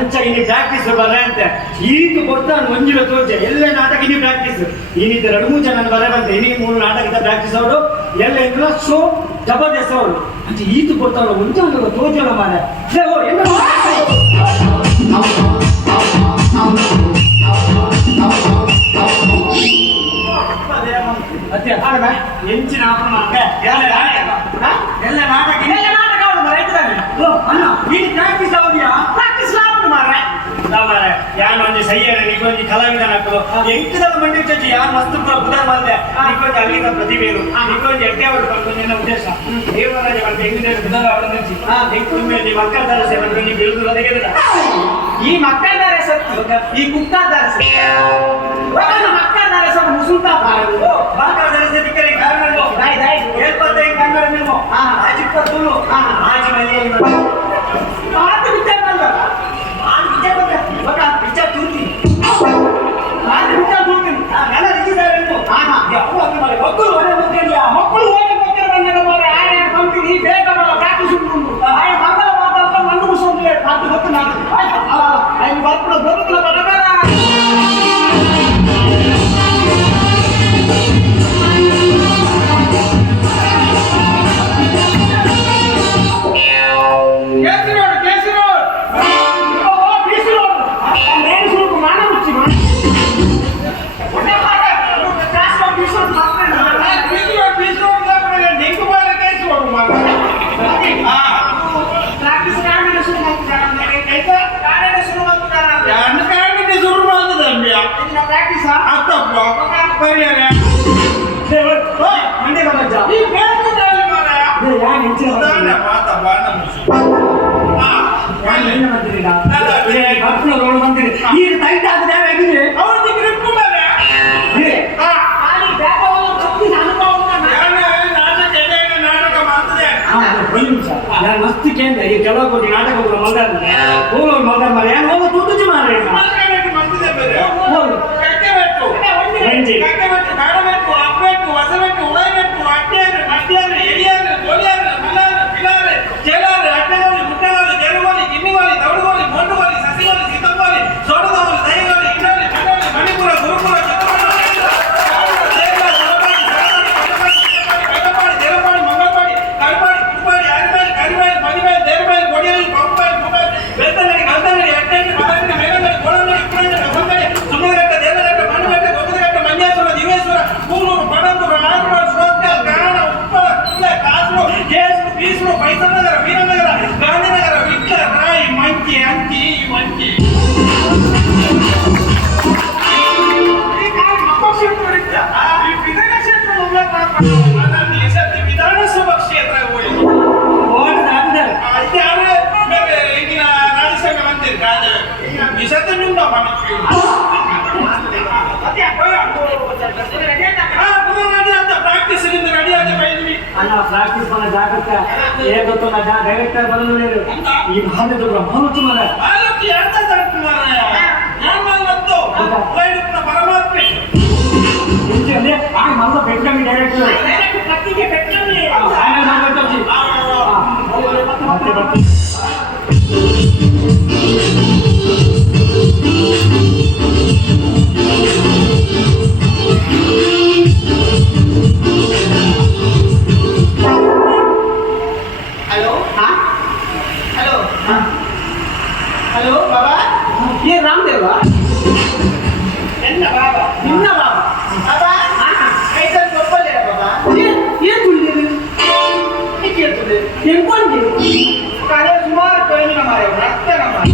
ಅಂಚ ಇನಿ ಪ್ರಾಕ್ಟೀಸ್ ಬರ ಅಂತ ಈತು ಕೊಡ್ತಾನೆ ಮಂಜುಲ ತೋಜ ಎಲ್ಲ ನಾಟಕ ಇನಿ ಪ್ರಾಕ್ಟೀಸ್ ಇನ್ನಿದ್ದ 2-3 ಜನ ಬರ ಬಂತೆ ಇನಿ 3 ನಾಟಕದ ಪ್ರಾಕ್ಟೀಸ್ ಅವರು ಎಲ್ಲ ಇದ್ರ ಶೋ ಜಬರ್ದಸ್ತ್ ಅವರು ಅಂತ ಈತು ಕೊಡ್ತಾವಲ್ಲ ಮುಂಚೆ ಒಂದು ತೋಜನ ಮಾರ ಎಲ್ಲ ಮತ್ತೆ ಎಂಚಿನ ಎಲ್ಲ ನಾಟಕ ಅಣ್ಣ ಈ ಪ್ರಾಕ್ಟೀಸ್ ಅವಧಿಯಾ ಪ್ರಾಕ್ಟೀಸ್ ಮಾರ್ರೆ ಯಾನೊಂದು ಸೈಯರ ನಿಗೊಂದು ಕಲಾವಿದನ ಎಂಕದಲ್ಲ ಮಂಡಿ ಚಚ್ಚಿ ಯಾರು ಮಸ್ತ್ ಬುಧರ್ ಬಂದೆ ನಿಗೊಂದು ಅಲ್ಲಿಂದ ಪ್ರತಿಭೆರು ನಿಗೊಂದು ಎಟ್ಟೆ ಅವರು ಬಂದು ನಿನ್ನ ಉದ್ದೇಶ ದೇವರಾಜ ಬಂದು ಹೆಂಗಿದೆ ಬುಧರ್ ಅವರ ನಿಲ್ಸಿ ನಿಮ್ಮ ಮಕ್ಕಳ ದಾರಸೆ ಬಂದು ನೀವು ಬೀಳುದು ತೆಗೆದಿಲ್ಲ ಈ ಮಕ್ಕಳ ದಾರಸೆ ಈ ಕುಕ್ಕ ದಾರಸೆ ಮಕ್ಕಳ ದಾರಸೆ ಮುಸುಲ್ತಾ ಮಕ್ಕಳ ದಾರಸೆ ದಿಕ್ಕರೆ ಕಾರಣಗಳು ಹೇಳ್ಪತ್ತೆ ಕನ್ನಡ ನೀವು ಆಜಿಪ್ಪ ತುಳು ಆಜಿ ಮನೆಯಲ್ಲಿ ಮಾತು ವಿಚಾರ ಬಂದ ವಿಚಾರ ತೂರ್ತೀನಿ ಮಾತು ವಿಚಾರ ತೂರ್ತೀನಿ ಎಲ್ಲ ರೀತಿದ್ದಾರೆ ಮಕ್ಕಳು ಒಳ್ಳೆ ಗೊತ್ತಿಲ್ಲ ಮಕ್ಕಳು ಒಳ್ಳೆ ಗೊತ್ತಿರೋ ಬಂದ ಆಯ ಕಂಪನಿ ಬೇಗ ಪ್ರಾಕ್ಟೀಸ್ ಉಂಟು ಆಯ ಮಕ್ಕಳ ಮಾತಾಡ್ತಾ ಮಣ್ಣು ಮುಗಿಸೋದಿಲ್ಲ ಮಾತು ಗೊತ್ತು ನಾನು ಆಯ್ತು ಬರ್ಬಿಡ ಬರುತ್ತಿಲ್ಲ ಬರಬೇಡ ಈಗ ಟೈಟ್ ಆಗಿದೆ ಮಸ್ತ್ ಕೇಂದ್ರ ಈ ಕೆಲವು ಕೋಟಿ ನಾಟಕಗಳು ಮಲ್ದಾರ ಹೋಗೋರು ಮಲ್ದಾರ ಮಾರ ಏನು ಹೋಗೋ ತೂತುಜಿ ಮಾರ ವಿಧಾನಸಭಾ ಕ್ಷೇತ್ರ ಪ್ರಾಕ್ಟೀಸ್ మన జాగ్రత్త ఏ గొప్ప నా డైరెక్టర్ బలను లేరు ఈ భారత బ్రహ్మను మన భారత ఎంత జరుగుతున్నారా నేను మనతో వైడున పరమాత్మ ఇంజనే ఆ మన పెట్టమి డైరెక్టర్ పట్టికే పెట్టమి ఆయన నగొచ్చి పట్టి हेलो बाबा ये रामदेव बाबा बाबा ऐसा कपल है बाबा ये तुल्य ये तुल्य ये कौन है काले सुमार कोई नहीं हमारे रक्त हमारे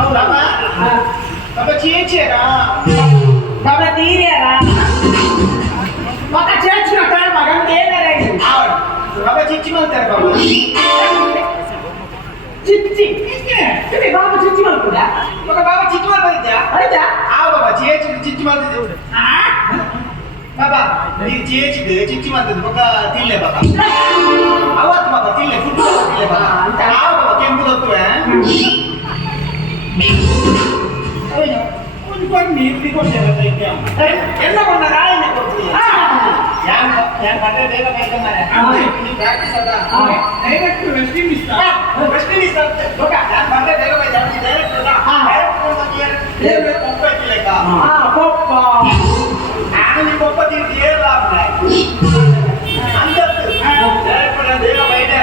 बाबा बाबा चीचे रा बाबा तीरे रा बाबा चेच ना काय मगन दे रे आवड बाबा चिच्ची म्हणतात बाबा चिच्ची किती बाबा चिच्ची म्हणतोया मग बाबा चिच्ची म्हणतोया अरे जा आव बाबा चिच्ची म्हणतो बाबा ती चिच्ची म्हणतो मग तिल्ले बाबा आवाज बाबा तिल्ले फुटबॉल तिल्ले बाबा आव बाबा केंपू दत्तोय अरे कोण मी कोण देत आहे ಎಲ್ಲ ಬಂದ ರಾಯನೆ ಕೊಡ್ತೀಯ ಯಾನ್ ಬಟ್ಟೆ ಬೇಗ ಬೇಗ ಮಾರೆ ನೀ ಪ್ರಾಕ್ಟೀಸ್ ಅದ ಡೈರೆಕ್ಟ್ ವೆಸ್ಟ್ ಇಂಡೀಸ್ ಲೋಕ ಯಾನ್ ಬಟ್ಟೆ ಬೇಗ ಬೇಗ ಜಾಸ್ತಿ ಡೈರೆಕ್ಟ್ ಪಪ್ಪ ನಾನು ಪಪ್ಪ ತಿಂದು ಏನು ಲಾಭ ಅಂತದ್ದು ದೇವ ಬೈಡೆ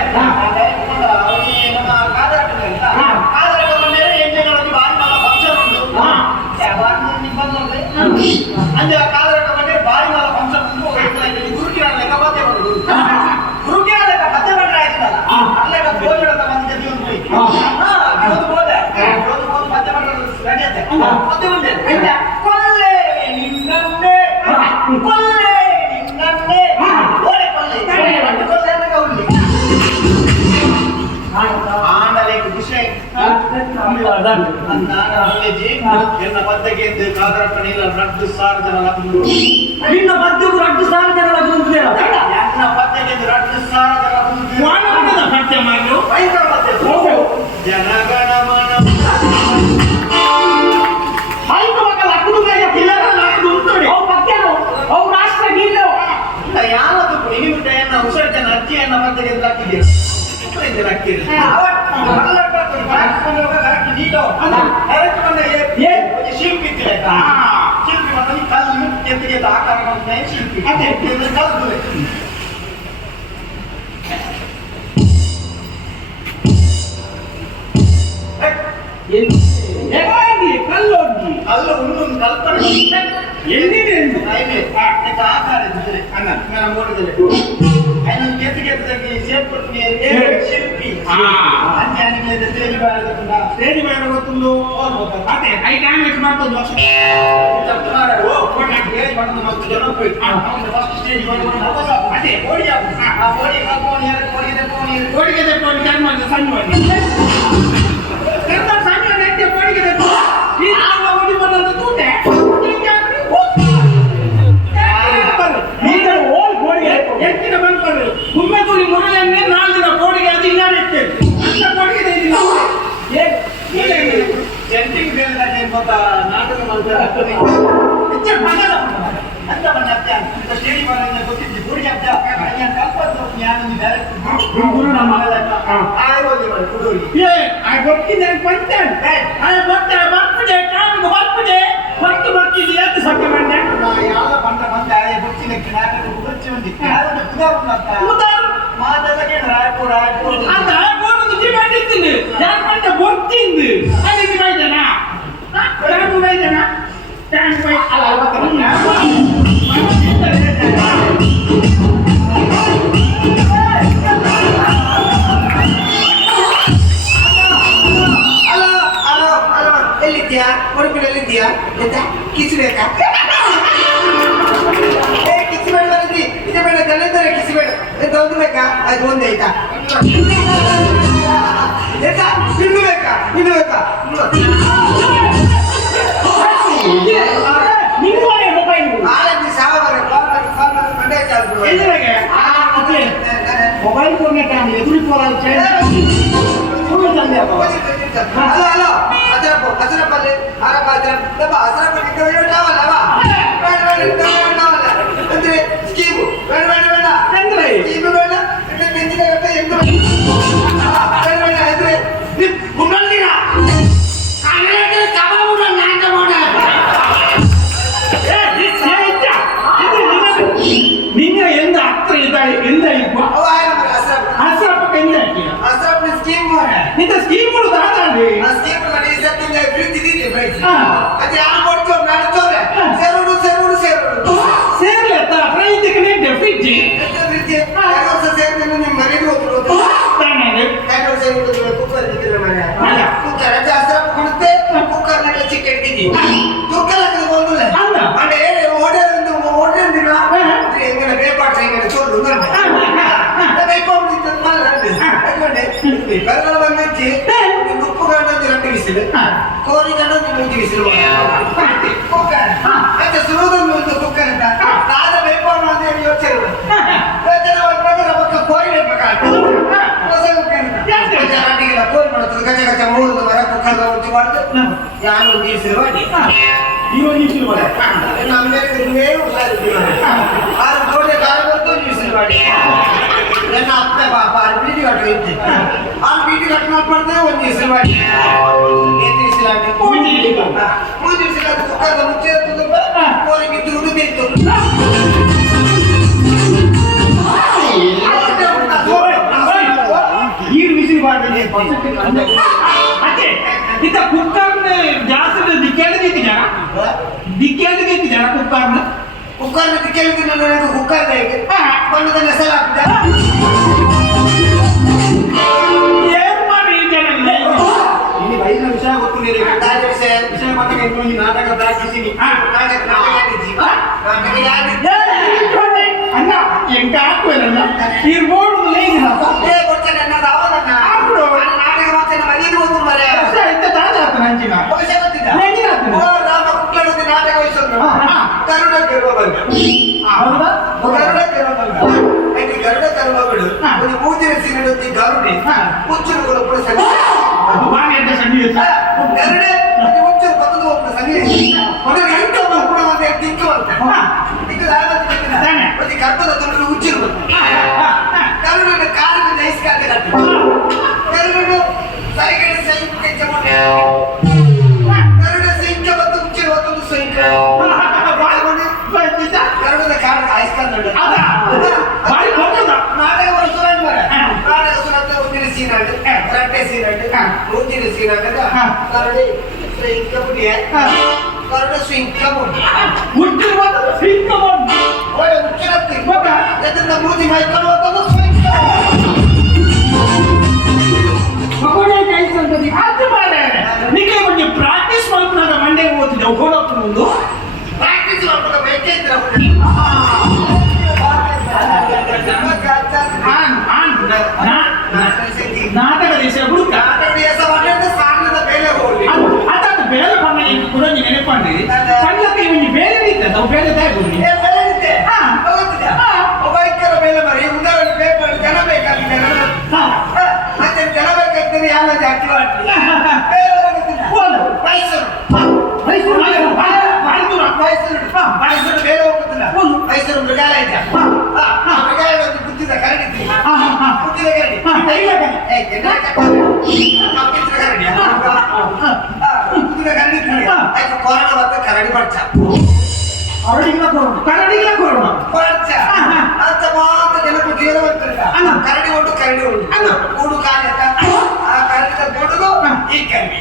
అంటే ఆ కాదరకం అంటే భారీ వాళ్ళ ఫంక్షన్ గురుకి లెక్క పత్తే పడదు గురుకి లెక్క పత్తే పడ రాయిస్తారా అట్లా భోజనం మంది జీవన పోయి పోతే పత్తే పడ రెడీ అయితే పత్తే ఉండే కొల్లే నిన్నంటే ఓడే కొల్లే కొల్లే ఉంది ಆಂಡಲೇಕು ವಿಷಯ ಅಂದಾಜಿ ಎನ್ನ ಪದ್ದಕ್ಕೆ ಎಂದು ಕಾದರಪ್ಪನಿಲ್ಲ ರಡ್ಡು ಸಾವಿರ ಜನ ಲಗ್ನ ನಿನ್ನ ಪದ್ದಕ್ಕೂ ರಡ್ಡು ಸಾವಿರ ಜನ ಲಗ್ನ ಎನ್ನ ಪದ್ದಕ್ಕೆ ಎಂದು ರಡ್ಡು ಸಾವಿರ ಜನ ಲಗ್ನ ಪದ್ಯ ಮಾಡಿ ಭಯಂಕರ ಪದ್ಯ ಜನಗಣಮನ ಐದು ಮಕ್ಕಳ ಲಗ್ನ ಪಿಲ್ಲರ ಲಗ್ನ ಉಂಟು ಅವು ಪದ್ಯನು ಅವು ರಾಷ್ಟ್ರ ಗೀತೆ ಯಾವತ್ತು ನಿಮಿಟ ಎನ್ನ ಹುಷಾರ್ ಜನ ಅಜ್ಜಿ ಎನ್ನ ಪದ್ದಕ್ಕೆ ಎಂದು ಹಾಕಿದ್ದೀರಿ ಶಿಲ್ಪಿ ಶಿಲ್ಪಿ ಕಲ್ಲು ಎತ್ತಿಗೆ ಆಕಾರ ಶಿಲ್ಪಿ ಕಲ್ಲು ಕಲ್ಲೊಂಗಿ ಕಲ್ಲು ಉಣ್ಣು ಕಲ್ಪನೆ ಎಲ್ಲಿದೆ ಆಕಾರ ಅನ್ನ ನಾನು ನೋಡಿದರೆ ఆయన గెత్తి చేపట్టుకుని శిల్పి స్టేజ్ మీద వస్తుందో అదే I can it not the చెప్తున్నారు ఏజ్ మనకు మస్తు జనం పోయి ఫస్ట్ స్టేజ్ అదే ఓడి ఆ ఓడి ఓడిగే కానీ మన సన్నివాడి సన్నివాడి అయితే ఓడిగే ఈ ఓడి మనల్ని తూటే ಎತ್ತಿನ ಬಂದ್ಕೊಂಡು ಗುಮ್ಮೆಗುಳಿ ಮುರುಳನ್ನೇ 4 ದಿನ ಕೋಡಿಗೆ ಅದು ಇನ್ನಾಡಿ ಇರ್ತೇವೆ ಅಂತ ಕೋಡಿಗೆ ಜಂಟಿಂಗ್ ಬೇರೆ ಗೊತ್ತ ನಾಟಕ ಮಾಡ್ತಾರೆ ಅಂತ ಬಂದ ಸ್ಟೇಡಿ ಮಾಡೋದನ್ನ ಗೊತ್ತಿದ್ದು ಗುರುಗೆ ಅಂತ ಕಲ್ಪದ್ದು ಜ್ಞಾನ ಗುರು ನಮ್ಮ ಗೊತ್ತಿದ್ದೆ ಬಂತೇನೆ ಬರ್ತಿದೆ ಕಾಣಿಗೆ ಬರ್ತಿದೆ ಹೊತ್ತು ಬರ್ತಿದ್ದೆ ಅಂತ ಸತ್ಯ ಬಂದೆ ಯಾವ ಬಂದ ಬಂದ ಗೊತ್ತಿಲ್ಲ ನಾಟಕ ಗುರುಚಿ ఉంది మాటలకే రాయపూర్ అంత రాయపూర్ నుంచి పండిస్తుంది యాకంటే బొట్టింది అది నిజమైతేనా ట్యాంక్ వైదేనా ట్యాంక్ వై అలా అవుతారా ಎಲ್ಲಿದ್ಯಾ ಹೊರಗಡೆ ಎಲ್ಲಿದ್ಯಾ ಎಂತ ಕಿಸ್ ಬೇಕಾ ಕಿಸ್ ಬೇಡ ಬಂದಿ ಇದು ಬೇಡ ದಲಿತರೆ ಕಿಸ್ ಬೇಡ ಎಂತ ಒಂದು ಬೇಕಾ ಅದು ಒಂದೇ ಆಯ್ತಾ ಎಂತ ಇನ್ನು ಬೇಕಾ ನಿಮ್ಮನೆ ಮೊಬೈಲ್ ಆಲಂದಿ ಸಾವಿರ ಮಂಡೆ ಚಾಲು ಎಲ್ಲಿಗೆ ಮೊಬೈಲ್ ಫೋನ್ ಎದುರು ಕೋಲಾಲ್ ಹಲೋ ಹಸರಪ್ಪಲ್ಲಿ ಹಸರಪ್ಪ ಅಂದ್ರೆ ಸ್ಕೀಮು ಬೇಡ ಸ್ಕೀಮು ಬೇಡ ಅಂದ್ರೆ ಮುನ್ನಲ್ದಿನ ನಿನ್ನ ಎಂದ ಹತ್ರ ಎಂದ ಹಸರಪ್ಪ ಎಂದ ಹಸರಪ್ಪ ಸ್ಕೀಮ್ ಇಂಥ ಸ್ಕೀಮ್ಗಳು ದಾದಾಡಿ ಆ ಸ್ಕೀಮ್ ಮಾಡಿ ಸತ್ತಿಂದ ಫ್ರಿಡ್ಜ್ ಪ್ರೈಸ್ ಅದು ಯಾರು ಕೊಡ್ತೋ ನಡ್ತೋರೆ ಸೇರ್ಲೆತ್ತ ಪ್ರೈಸ್ ಕನೆಕ್ಟ್ ಫ್ರಿಡ್ಜ್ ವರ್ಷ ಸೇರಿದ್ರೆ ನಿಮ್ಮ ಮನೆಗೆ ಹೋಗ್ಬಿಡೋದು ವರ್ಷ ಕುಕ್ಕರ್ ಇದ್ದಿಲ್ಲ ಮನೆ ಕುಕ್ಕರ್ ಅದು ಹಸರಪ್ಪ ಕೊಡುತ್ತೆ ಕುಕ್ಕರ್ ನಲ್ಲಿ ಚಿಕನ್ ಇದ್ದೀವಿ ಕುಕ್ಕರ್ ಹಾಕಿದ್ರೆ ಹೋಗುದಿಲ್ಲ ಅಂದ್ರೆ ಓಡೇ ಎಂಗನ ಬೇಪಾಟ ಎಂಗನ ಚೋರು ಬೆಳಗಾವ ಬಂದಿ ಉಪ್ಪು ಗಂಡ 2 ಬಿಸಿಲು ಕೋರಿ ಗಂಡ 3 ಬಿಸಿಲು ಮತ್ತೆ ಸುರುವುದನ್ನು ಒಂದು ಕುಕ್ಕರ್ ಅಂತ ನಾದ ಬೇಪಾಟ ಅಂತ ಹೇಳಿ ಯೋಚನೆ ಕೋರಿ ಬೇಕಾಗ್ತದೆ ಹೊಸ ಕುಕ್ಕರ್ ಅಡಿಗೆಲ್ಲ ಕೋರಿ ಮಾಡುತ್ತದೆ ಗಜ ಮೂರು ಮರ ಕುಕ್ಕರ್ ಉಂಟು ಮಾಡುದು ಯಾರು ನೀರಿಸಿರುವ ನೀವು ನೀರಿಸಿರುವ ನಮ್ಮೇಲೆ ಆರು ಕೋಟೆ ಕಾಲ ಬರ್ತು ನೀರಿಸಿರುವ ನನ್ನ ಅಪ್ಪ ಪಾಪ ಬೀದಿ ಕಟ್ಟು ಇತ್ತು ಆ ಬೀದಿ ಕಟ್ಟು ಮಾಡ್ಬಾರ್ದೆ ಒಂದು ಹೆಸರು ಮಾಡಿ ಮೂರು ದಿವಸ ಕುಕ್ಕರ್ ಮುಚ್ಚಿ ಅದೇ ಇತ್ತ ಕುಕ್ಕರ್ನ ಜಾಸ್ತಿ ದಿಕ್ಕೇಳಿದೈತಿ ಜನ ಕುಕ್ಕರ್ನ ದಿಕ್ಕೇಳಿದ್ದೀನಿ ನನಗೆ ಕುಕ್ಕರ್ ಕೊಳ್ಳದ ಹೆಸರು ಹಾಕಿದ್ದೆ ಏನ್ ಮಾಡಿ ಜನ ಇಲ್ಲಿ ಬೈನ ವಿಷಯ ಗೊತ್ತು ವಿಷಯ ಮಾತಾಡಿ ನಾಟಕ ಪ್ರಾಕ್ಟೀಸಿಂಗ್ ನಾಟಕ ಅಣ್ಣ ಎಂಕ ಹಾಕುವೇನಣ್ಣ ಇರ್ಬೋದು ಕೊಡ್ತೇನೆ ಅನ್ನೋದು ಅವನನ್ನ ನಾಟಕ ಮಾಡ್ತೇನೆ ಮನೇದು ಒಂದು ಮರೆ ನಂಚಿನ ರಾಮ ಕುಕ್ಕಳದ ನಾಟಕ ವಹಿಸೋದು ಗರುಡ ಗೆರುವ ಬಂದ ಗರುಡ ಗೆರುವ ಬಂದ ಗರುಡ ಕರುವ ಬಿಡು ಒಂದು ಮೂತಿನ ಸೀರೆ ಗರುಡೆ ಹುಚ್ಚರು ಕೂಡ ಗರುಡೆ ಹುಚ್ಚರು ಪಕ್ಕದ ಹೋಗ್ತದೆ ಸಂಗೀತ ಎಂಟು ಕೂಡ ಮತ್ತೆ ದಿಕ್ಕು ಬರ್ತದೆ ಗರ್ಭದ ತೊಂದರೆ ಹುಚ್ಚಿರು ಗರುಡನ ಕಾಲಿನ ನೈಸ್ಕಾರ್ಯ ಗರುಡನು ಸೈಕಡೆ ಸೈನ್ಯ ಗರುಡ ಸೈನ್ಯ ಮತ್ತು ಹುಚ್ಚಿರು ಮತ್ತೊಂದು ಸೈನ್ಯ ಗರುಡದ ಕಾಲ ಆಯ್ಸ್ಕೊಂಡು ನಾಟಕ ಸುರಾಜ್ ಮರ ನಾಟಕ ಸುರಾಜ್ ಒಂದಿನ ಸೀನಾಡು ರಟ್ಟೆ ಸೀನಾಡು ಮುಂದಿನ ಸೀನಾಗ ಗರುಡೆ ಸೈನ್ಯ ಮುಡಿಯ ಗರುಡ ಸೈನ್ಯ ಮುಡಿ ಹುಚ್ಚಿರತ್ತಿ ಎದ್ರಿಂದ ಮೂತಿ ಮೈಕೊಂಡು ಹೋಗೋದು ನಿಮಗೆ கொஞ்சம் ಪ್ರಾಕ್ಟೀಸ್ ಮಾಡ್ತಾಗ ಮಂಡ್ಯ ಓದಿದ್ದೆ ಹೋಗೋಕೆ ಮುಂದು ಪ್ರಾಕ್ಟೀಸ್ ಮಾಡ್ಬೇಕು ಬೇಕೇ ಇದ್ರೆ ನಾಟಕ ದೇಶ ಹುಡುಕ ಸ್ಥಾನದ ಬೇಲೆ ಹೋಗ್ಲಿ ಅದಾದ ಬೇರೆ ಬಣ್ಣ ಕೂಡ ನೀವು ನೆನಪಂಡಿ ಸಂಗತಿ ಇವ್ನಿಗೆ ಬೇರೆ ಇದ್ದ ನಾವು ಬೇರೆ ತಾಯ್ಬೋದು ಒಬ್ಬೈಕ್ಯರ ಬೇಲೆ ಮರಿ ಉದಾಹರಣೆ ಬೇಕು ಜನ ಬೇಕಾಗಿದೆ ಮತ್ತೆ ಜನ ಬೇಕಾಗ್ತದೆ ಯಾವ ಜಾತಿ ಮೈಸೂರು ಬೇರೆ ಹೋಗುತ್ತಿಲ್ಲ ಮೈಸೂರು ಮೃಗಾಲಯ ಇದೆ ಮೃಗಾಲಯ ಬುದ್ಧಿದ ಕರಡಿದ್ವಿ ಬುದ್ಧಿದ ಕರಡಿ ಬುದ್ಧಿದ ಕರಡಿ ಕೊರೋನಾ ಮತ್ತೆ ಕರಡಿ ಪಡ್ಚ ಕರಡಿಗಳ ಕೊರೋನಾ ಪಡ್ಚ ಅಂತ ಮಾತ್ರ ಜನಕ್ಕೆ ಜೀವನ ಬರ್ತಿಲ್ಲ ಕರಡಿ ಒಟ್ಟು ಕರಡಿ ಒಟ್ಟು ಕೂಡು ಕಾಲ ಆ ಕರಡಿದ ಕೊಡುದು ಈ ಕರಡಿ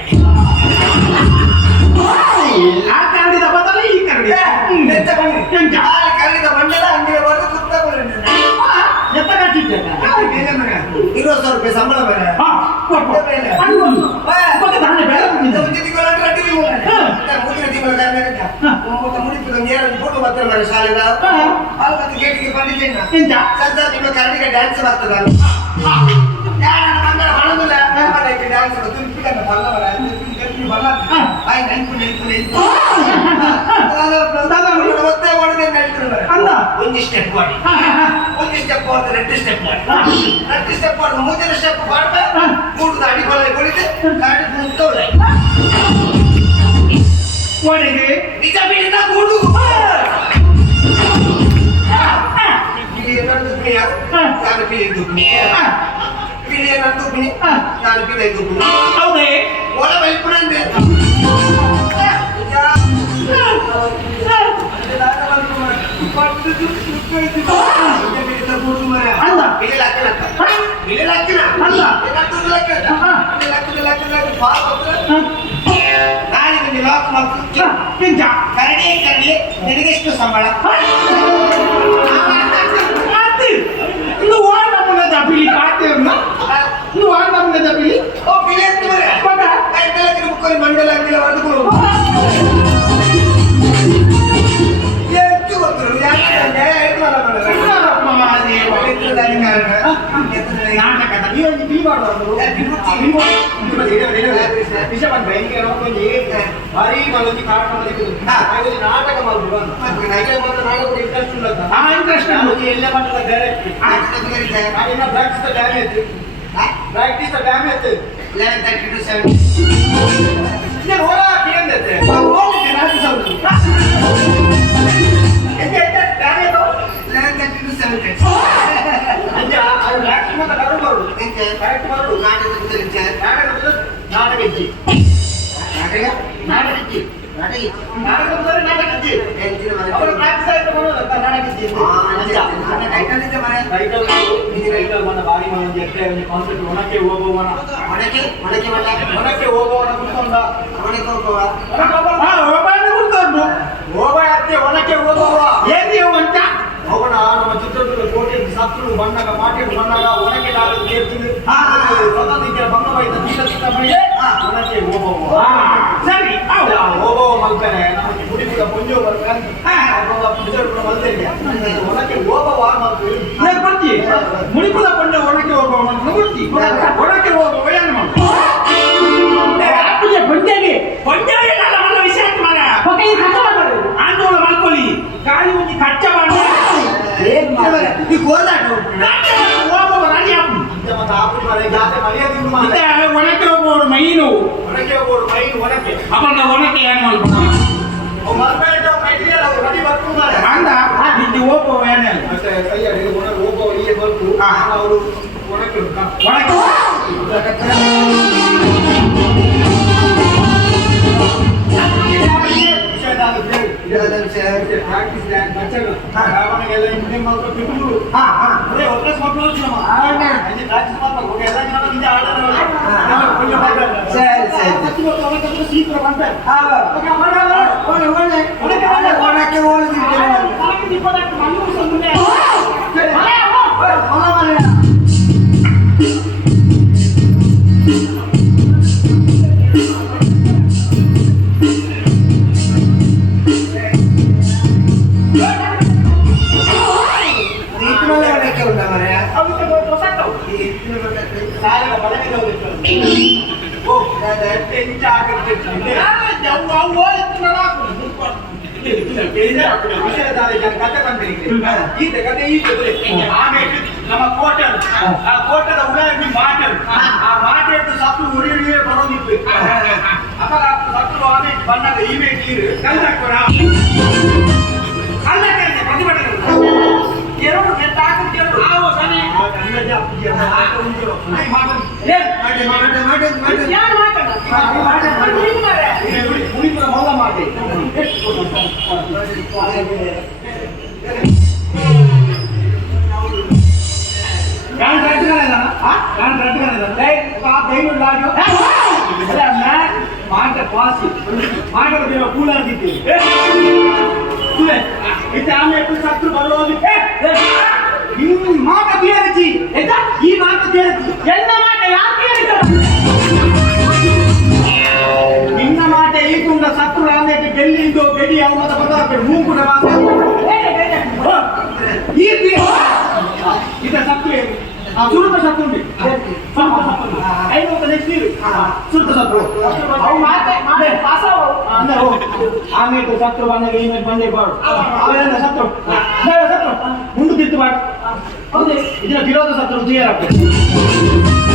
ಆ ಕರಡಿದ ಬದಲು ಈ ಕರಡಿ ಕರಡಿದ ಮಂಡಲ ಹಂಗೆ ಬರೆದು ಸುತ್ತ ಎತ್ತ ಕಟ್ಟಿದ್ದೆ 20,000 ಸಂಬಳ ಬೇರೆ ಮುಂದಿನ ತಿಂಗಳ ಮುಡಿಪು ನೇರಲ್ಲಿ ಫೋಟೋ ಬರ್ತಾರೆ ಮರ ಶಾಲೆದ ಅಲ್ಲಿ ಮತ್ತೆ ಗೇಟಿಗೆ ಬಂದಿದ್ದೇನೆ ಸದ್ದ ನಿಮ್ಮ ಕರಡಿಗೆ ಡ್ಯಾನ್ಸ್ ಬರ್ತದ ಮಂಗಳ ಬರೋದಿಲ್ಲ ಡ್ಯಾನ್ಸ್ ಒತ್ತೆ ಹೊಡೆದೇ ಒಂದು ಸ್ಟೆಪ್ ಮಾಡಿ ಒಂದು ಸ್ಟೆಪ್ ಹೋದ್ರೆ 2 ಸ್ಟೆಪ್ ಮಾಡಿ 2 ಸ್ಟೆಪ್ ಮಾಡಿ ಮುಂದಿನ ಸ್ಟೆಪ್ ಮಾಡ್ಬೇಕು ಕೂಡುದ ಅಡಿಗೊಳ ಕೊಡಿದೆ ಗಾಡಿ ಮುಂತೋಳೆ ಒಡೆಗೆ ನಿಜ ಬಿಡಿದ ಕೂಡು ನಾನು ಪಿಲಿ ದುಗ್ನಿ ಪಿಲಿ ಏನಾದ್ರು ದುಗ್ನಿ ನಾನು ಪಿಲಿ ದುಗ್ನಿ ಹೌದೇ ಒಳ ಬೈಪುಣಂದೆ ಕರಡಿ ನಿನಗೆಷ್ಟು ಸಂಬಳ నువ్వు వాడినప్పుడు దబ్బిలి కాటేరునా నువ్వు వాడినప్పుడు దబ్బిలి ఓ పిల్లెత్తి మరి కైతలకి ముక్కొని మండల అంగిల వరకు ఎత్తు వద్దు ನಾಟಕದ ನೀವೊಂದು ಬಿ ಮಾಡೋದು ಭಾರಿ ಮಲಗಿ ಕಾರ್ಯಕ್ರಮ ನಾಟಕ ಮಾಡ್ಬಿಡು ನಾಟಕ ಇಂಟ್ರೆಸ್ಟ್ ಉಂಟು ಆ ಇಂಟ್ರೆಸ್ಟ್ ಎಲ್ಲ ಮಟ್ಟದ direct practice damage practice damage 11:30 to 7 ಹೋರಾ ಕೇಂದ್ರತೆ ಹೋಗಿ ನಾಟಕ ಸೌದು ಡ್ಯಾಮೇಜ್ 11:30 to 7 ಅಂಜಾ ಅದು ಪ್ರಾಕ್ಟೀಸ್ ಮತ್ತೆ ಕರೆದು ಕರೆಕ್ಟ್ ಮಾಡು ನಾಟಕ ನಾಟಕ ಇಜ್ಜಿ ಅವರು ಪ್ರಾಕ್ಟೀಸ್ ಆಯ್ತು ನಾಟಕ ಇಜ್ಜಿ ಟೈಟಲ್ ಇದೆ ಮನೆ ಟೈಟಲ್ ಮನ ಬಾರಿ ಮನ ಜೊತೆ ಒಂದು ಕಾನ್ಸೆಪ್ಟ್ ಒಣಕ್ಕೆ ಹೋಗುವ ಮನ ಒಣಕ್ಕೆ ಹೋಗುವವನ ಕುತ್ಕೊಂಡ ಹೋಗ ಅತ್ತೆ ಒಣಕ್ಕೆ ಹೋಗುವ ಅಂತ ಅವನ ನಮ್ಮ ಚಿತ್ರದುರ್ಗ ಕೋಟೆ ಸತ್ರು ಬಂದಾಗ ಮಾಟೆಗೆ ಬಂದಾಗ ಒಣಕ್ಕೆ ಲಾಗಲು ಕೇಳ್ತೀನಿ ಸ್ವತಂತ್ರ ಭಂಗವಾಯಿತ ಒಣಕ್ಕೆ ಹೋಗುವ ಸರಿ ಹೋಗುವ ಮಲ್ಕನೆ ನಮಗೆ ಕುಡಿದ ಪುಂಜು ಮಲ್ತೇನೆ ಒಣಕ್ಕೆ ಹೋಗುವ ಬರ್ತಿ ಮುಡಿಪುದ ಪಂಡ ಒಣಕ್ಕೆ ಹೋಗುವ ಬರ್ತಿ ಒಣಕ್ಕೆ ಹೋಗುವ ಏನು ಪಂಜಾಬಿ ಪಂಜಾಬಿ ನನ್ನ ವಿಷಯ ಮಾಡ ಆಂದೋಲನ ಮಾಡ್ಕೊಳ್ಳಿ ಗಾಳಿ ಒಂದು ಕಚ್ಚ ಮಾಡ ಒಣಕ್ಕೆ ಹೋಗುವವರು ಮೈನು ಅಪ್ಪ ಒಣಕ್ಕೆ ಏನು ಮಾಡ್ಬೋದು ಅಂದ ಇಲ್ಲಿ ಹೋಗುವ ಏನೇ ಅವರು ಒಣಕ್ಕೆ ನಮ್ಮ ಕೋಟರ್ ಆ ಕೋಟದ ಉದಾಹರಣೆ ಮಾಟರ್ ಆ ಮಾಟೆದ್ದು ಸತ್ತು ಉರಿಯುಳಿಯೇ ಬರೋದಿತ್ತು ಅವಾಗ ಸತ್ತು ಆಮೇಲೆ ಬಂದಾಗ ಇಮೇಜ್ ನೀರು ಕಲ್ಲಾಕೋಣ ಪ್ರತಿಭಟನೆ ಎರಡು ಮೊದಲ ಮಾಡಿ ಸತ್ರು ಬರೋದಕ್ಕೆ ಮಾಟ ತೀರಚಿ ಈ ಮಾಟ ತೀರಚಿ ಎಲ್ಲ ಮಾಟ ಯಾರು ನಿನ್ನ ಮಾಟ ಈ ತುಂಡ ಸತ್ರು ಆಮೇಲೆ ಡೆಲ್ಲಿಂದು ಬೆಡಿ ಅವಮತ ಬಂದ ಮೂಗುಡ ಈ ಇದ ಸತ್ತು ಸುರುತ ಸತ್ತು ಉಂಟು ಐದು ನೆಕ್ಸ್ಟ್ ನೀರು ಸುರುತ ಸತ್ತು ಆಮೇಲೆ ಸತ್ರು ಬಂದಾಗ ಇಮೇಲೆ ಬಂದೇ ಬಾಡು ಅವೆಲ್ಲ ಸತ್ರು ಸತ್ರು ಮುಂದೆ ತಿತ್ತು ಬಾಡು ಹೌದೇ ಇದನ್ನ ವಿರೋಧ ಸತ್ರು ಕ್ಲಿಯರ್ ಆಗ್ತದೆ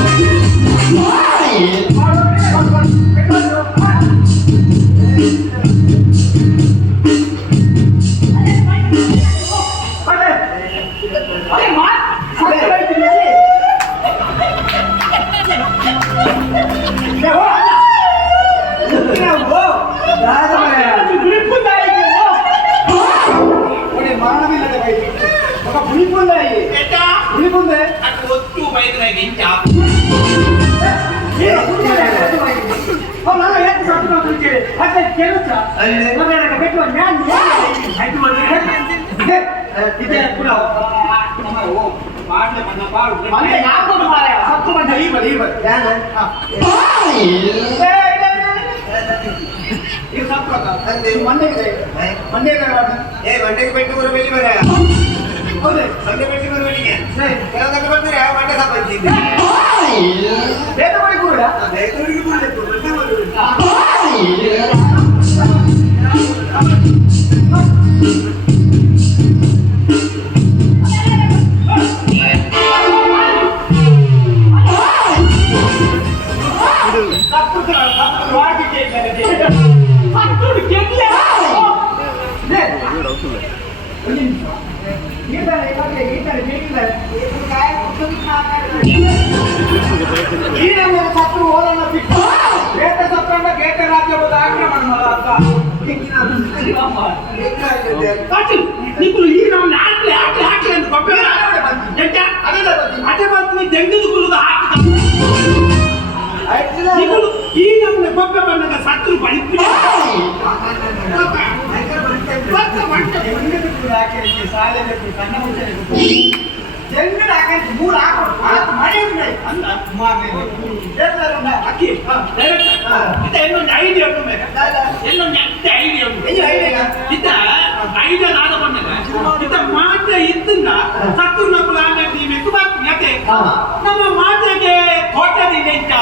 ಮಂಡ್ಯಕ್ಕೆ ಬೆಟ್ಟು ಬರೋ ಬೆಲ್ಲಿ ಬರ ಹೌದೇ ಮಂಡ್ಯ ಬೆಟ್ಟು ಬರೋ ಬೆಲ್ಲಿಗೆ ಕೆಲವೊಂದಕ್ಕೆ ಬರ್ತಾರೆ ಯಾವ ಮಂಡ್ಯ ಸಂಪಾದಿಸಿದ್ದೆ ಬೇಗ ಮಾಡಿ ಕೂಡ ಬೇಗವರಿಗೆ ಸತ್ರು ಹೋದನ್ನ ಬಿಟ್ಟು ಬೇಟ ಸತ್ತಂಡ ಗೇಟ ರಾಜ್ಯದ ಆಕ್ರಮಣ ನೀವು ಈ ನಾವು ನಾಲ್ಕು ಹಾಕಿ ಹಾಕಿ ಅಂತ ಕೊಟ್ಟೆ ಅದೇ ಬಂದು ತೆಗೆದು ಕುಳಿದು ಹಾಕಿ ಈ ನಮ್ಮ ಗೊಬ್ಬ ಬಂದಾಗ ಸತ್ರು ಬಳಿಪಿ ಜಂಗಡ ಹಾಕಿ ಮೂರು ಹಾಕೊಂಡು ಮಳೆ ಅಲ್ಲ ಅಕ್ಕಿ ಇನ್ನೊಂದು ಐಡಿಯಾ ಉಂಟು ಇನ್ನೊಂದು ಎಂತ ಐಡಿಯಾ ಉಂಟು ಇದ್ದ ಐಡಿಯಾ ನಾದ ಬಂದಾಗ ಇದ್ದ ಮಾತ್ರ ಇದ್ದನ್ನ ಸತ್ತು ನಮ್ಮದು ಆಮೇಲೆ ನೀವು ಎದ್ದು ಬರ್ತೀನಿ ಯಾಕೆ ನಮ್ಮ ಮಾತೆಗೆ ತೋಟದಿಂದ ಇದ್ದ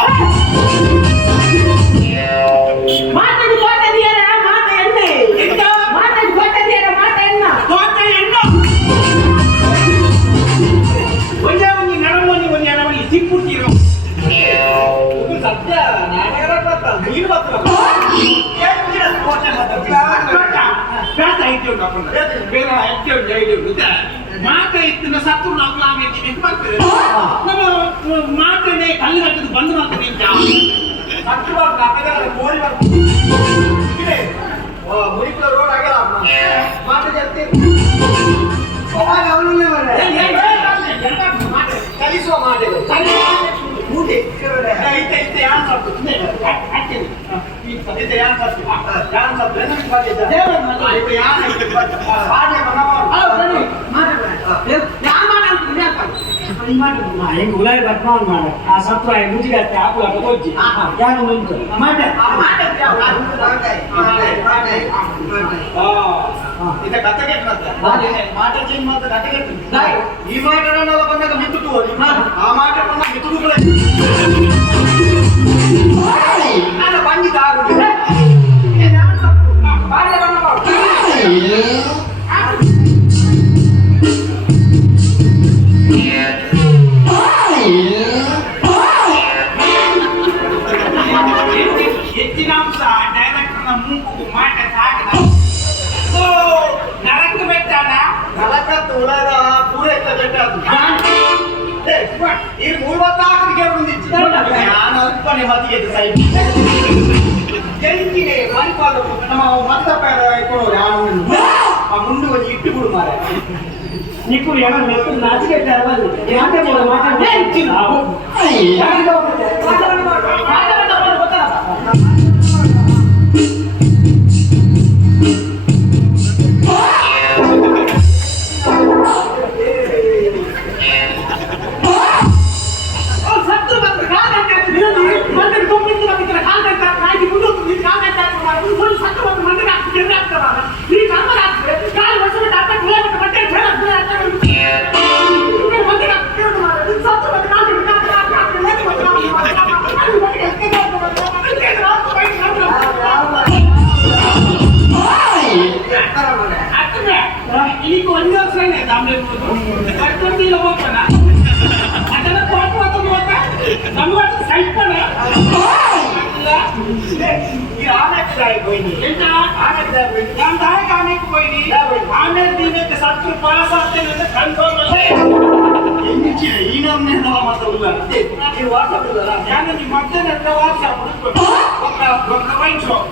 ಮಾತಾಡಿ ತೋಟದಿಯರ ಮಾತ ಎಣ್ಣೆ ಎಂತ ಮಾತಾಡಿ ತೋಟದಿಯರ ಮಾತ ಎಣ್ಣ ತೋಟ ಎಣ್ಣು ಒಂದೇ ಒಂದು ನಡಮನಿ ಒಂದು ಎಡಮನಿ ಸಿಕ್ಕುಟ್ಟಿರೋ ಸತ್ಯ ನಾಟಕ ನೀರು ಬೇರೆ ಐಡಿಯಾ ಉಂಟು ಬೇರೆ ಐಡಿಯಾ ಉಂಟು ಮಾತ ಇತ್ತಿನ ಸತ್ತು ನಾವು ನಾವೇಂತೀವಿ ಅಂತ ಬರ್ತದೆ ನಮ್ಮ ಮಾತನೇ ಕಲ್ಲು ಹಾಕಿದ್ದು ಬಂದು ಮಾಡ್ತದೆ ಅಂತ ಸತ್ತು ಕೋರಿ ಮುರಿಕುಲ ರೋಡ್ ಆಗ್ಯಾರ ಮಾಟ ಜಾಸ್ತಿ ಕಲಿಸುವ ಮಾಡಿದ್ರು ಹೆಂಗ್ ಗುಲಾಬಿ ಬಟ್ಮಾನ್ ಮಾಡ ಆ ಸತ್ವ ಮುಜಿಗೆ ಆಪುಲ ಕೊಜ್ಜಿ ಯಾರು ಮುಂಚೆ ಮಾಡ ಇದ ಕತೆ ಮಾಟ ಚೇಂಜ್ ಮಾತ್ರ ಕತೆ ಈ ಮಾಟನೆಲ್ಲ ಬಂದಾಗ ಮಿತ್ತು ಆ ಮಾಟ ಬಂದಾಗ ಮಿತ್ತು ಬಂದಿದ್ದ ಆಗುದಿಲ್ಲ ಹೆಚ್ಚಿನ ಅಂಶ ಡೈರೆಕ್ಟರ್ನ ಮೂಗು ಮಾಟ ಸಾಕಿದ ನರಕ ಬೆಟ್ಟಾನ ನಲಕತ್ತು ಉಳದ ಪೂರೈತ ಬೆಟ್ಟ ಅದು ಈಗ 34 ಬಂದಿತ್ತು ನಾನು ಅಲ್ಪನೆ ಮತಿಗೆ ಸೈಡ್ ಜಂಕಿನೆ ಮರಿಪಾಲು ನಮ್ಮ ಮತ್ತಪ್ಪ ಕೊಡೋರು ಯಾವ ಆ ಮುಂದೆ ಒಂದು ಇಟ್ಟು ಬಿಡು ಮಾರ ನಿಕ್ಕೂ ಏನೋ ಮೆತ್ತು ನಾಚಿಕೆ ಈಗ ಒಂದು ವರ್ಷನೇ ದಾಮ್ಲೆ ಕಟ್ಕೊಂಡಿಲ್ಲ ಹೋಗ್ತಾನ ಅದನ್ನ ತೋಟ ನಮ್ಗೆ ಸೈಟ್ ಪಡ ಆಮೇಲೆ ದಿನಕ್ಕೆ ಸತ್ತು ಪಾಸ್ ಆಗ್ತೇನೆ ಅಂತ ಕನ್ಫರ್ಮ್ ಈ ನಮ್ನೆ ಮಾತ್ರ ಇಲ್ಲ ನೀವು ವಾಟ್ಸಪ್ ನಾನು ನಿಮ್ಮ ಮಧ್ಯಾಹ್ನ WhatsApp wine shop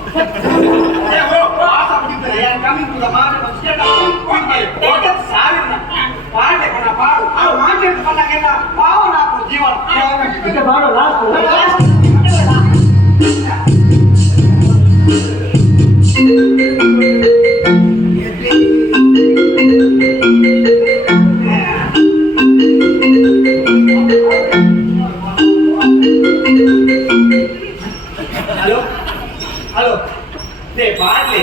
hello hello ಪಾಡ್ಲೆ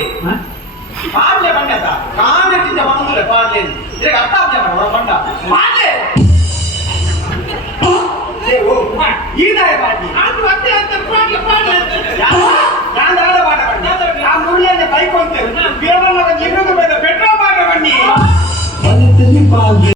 ಪಾಡ್ಲೆ ಬಂಡತ ಕಾಂಗ್ರೆಸ್ಸಿಂದ ಬಂದಿಲ್ಲ ಪಾಡ್ಲೆ ಇದಕ್ಕೆ ಅರ್ಥ ಆಗ್ತದೆ ಅವರ ಬಂಡ ಪಾಡ್ಲೆ ಈಗ ಪಾಡ್ಲಿ ಅದು ಮತ್ತೆ